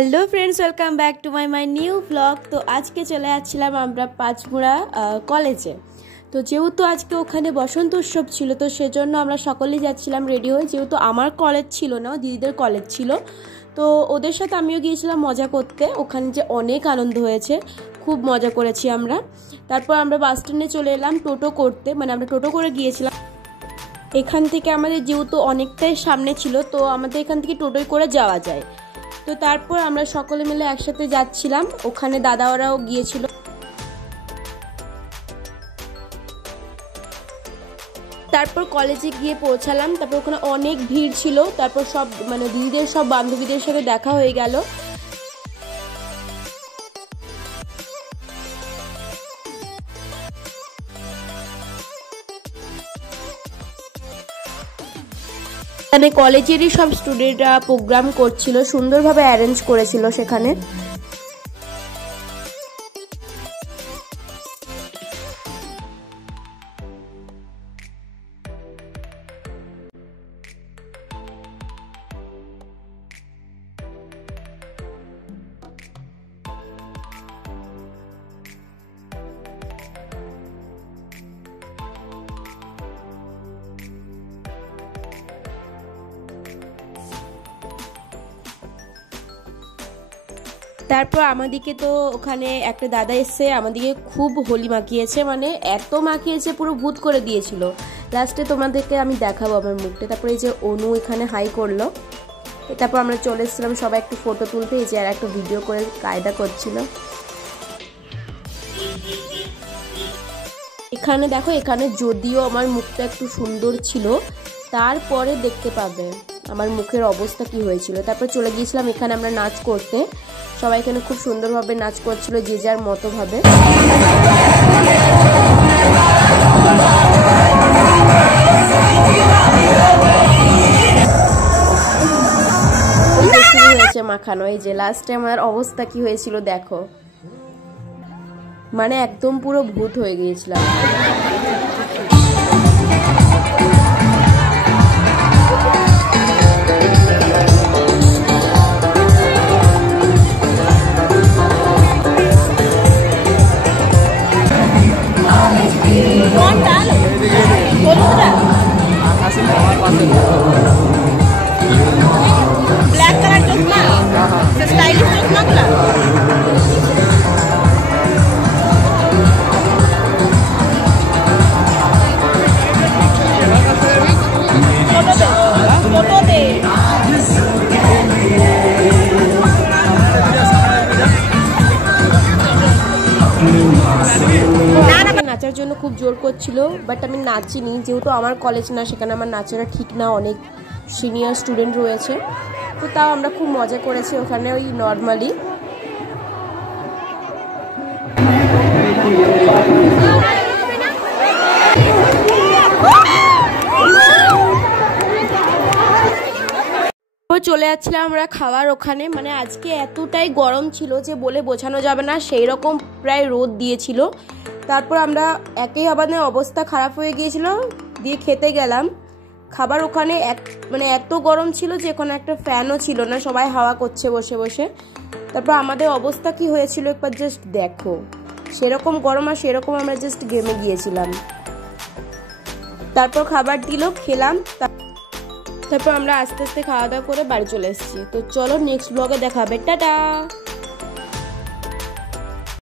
Hello friends, welcome back to my new vlog. तो आज के चले যাচ্ছিলাম আমরা পাঁচমুড়া কলেজে। তো যেহেতু আজকে ওখানে বসন্ত উৎসব ছিল, তো সেজন্য আমরা সকলেই যাচ্ছিলাম রেডি হয়ে। যেহেতু আমার কলেজ ছিল না, দিদিদের কলেজ ছিল, তো ওদের সাথে আমিও গিয়েছিলাম মজা করতে। ওখানে যে অনেক আনন্দ হয়েছে, খুব মজা করেছি আমরা। তারপর আমরা বাস স্ট্যান্ডে চলে এলাম টোটো করতে, মানে আমরা টোটো করে গিয়েছিলাম। এখান থেকে আমাদের যেহেতু অনেকটাই সামনে ছিল, তো আমাদের এখান থেকে টোটোয় করে যাওয়া যায়। তো তারপর আমরা সকলে মিলে একসাথে যাচ্ছিলাম, ওখানে দাদা ওরাও গিয়েছিল। তারপর কলেজে গিয়ে পৌঁছালাম। তারপর ওখানে অনেক ভিড় ছিল। তারপর সব মানে দিদিদের সব বান্ধবীদের সাথে দেখা হয়ে গেল। এখানে কলেজেরই সব স্টুডেন্টরা প্রোগ্রাম করছিল, সুন্দরভাবে অ্যারেঞ্জ করেছিল সেখানে। তারপর আমাদেরকে তো ওখানে একটা দাদা এসে আমাদেরকে খুব হোলি মাখিয়েছে, মানে এত মাখিয়েছে পুরো ভূত করে দিয়েছিল। লাস্টে তোমাদেরকে আমি দেখাবো আমার মুখটা। তারপরে এই যে অনু এখানে হাই করলো। তারপর আমরা চলে এসেছিলাম সবাই একটু ফটো তুলতে। এই যে আর একটা ভিডিও করে কায়দা করছিল। এখানে দেখো, এখানে যদিও আমার মুখটা একটু সুন্দর ছিল, তারপরে দেখতে পাবে আমার মুখের অবস্থা কি হয়েছিল। তারপর চলে গিয়েছিলাম এখানে আমরা নাচ করতে। সবাই এখানে খুব সুন্দরভাবে নাচ করছিল, যে যার মতো ভাবে। হয়েছে মাখানো। এই যে লাস্টে আমার অবস্থা কি হয়েছিল দেখো, মানে একদম পুরো ভূত হয়ে গিয়েছিলাম। ব্ল্যাক কালার চশমা, স্টাইলিশ চশমাগুলো। নাচার জন্য খুব জোর করছিল, বাট আমি নাচিনি। যেহেতু আমার কলেজ না, সেখানে আমার নাচাটা ঠিক না, অনেক সিনিয়র স্টুডেন্ট রয়েছে। তো তাও আমরা খুব মজা করেছি ওখানে, ওই নর্মালি। চলে যাচ্ছিলাম আমরা খাওয়ার ওখানে। মানে আজকে এতটাই গরম ছিল যে বলে বোঝানো যাবে না, সেই রকম প্রায় রোদ দিয়েছিল। তারপর আমরা একেই আমাদের অবস্থা খারাপ হয়ে গিয়েছিল, দিয়ে খেতে গেলাম খাবার। ওখানে মানে এত গরম ছিল যে ওখানে একটা ফ্যানও ছিল না, সবাই হাওয়া করছে বসে বসে। তারপর আমাদের অবস্থা কি হয়েছিল একবার জাস্ট দেখো, সেরকম গরম আর সেরকম আমরা জাস্ট ঘেমে গিয়েছিলাম। তারপর খাবার দিল, খেলাম। তারপর আমরা আস্তে আস্তে খাওয়া দাওয়া করে বাড়ি চলে এসেছি। তো চলো নেক্সট ব্লগে দেখা হবে, টাটা।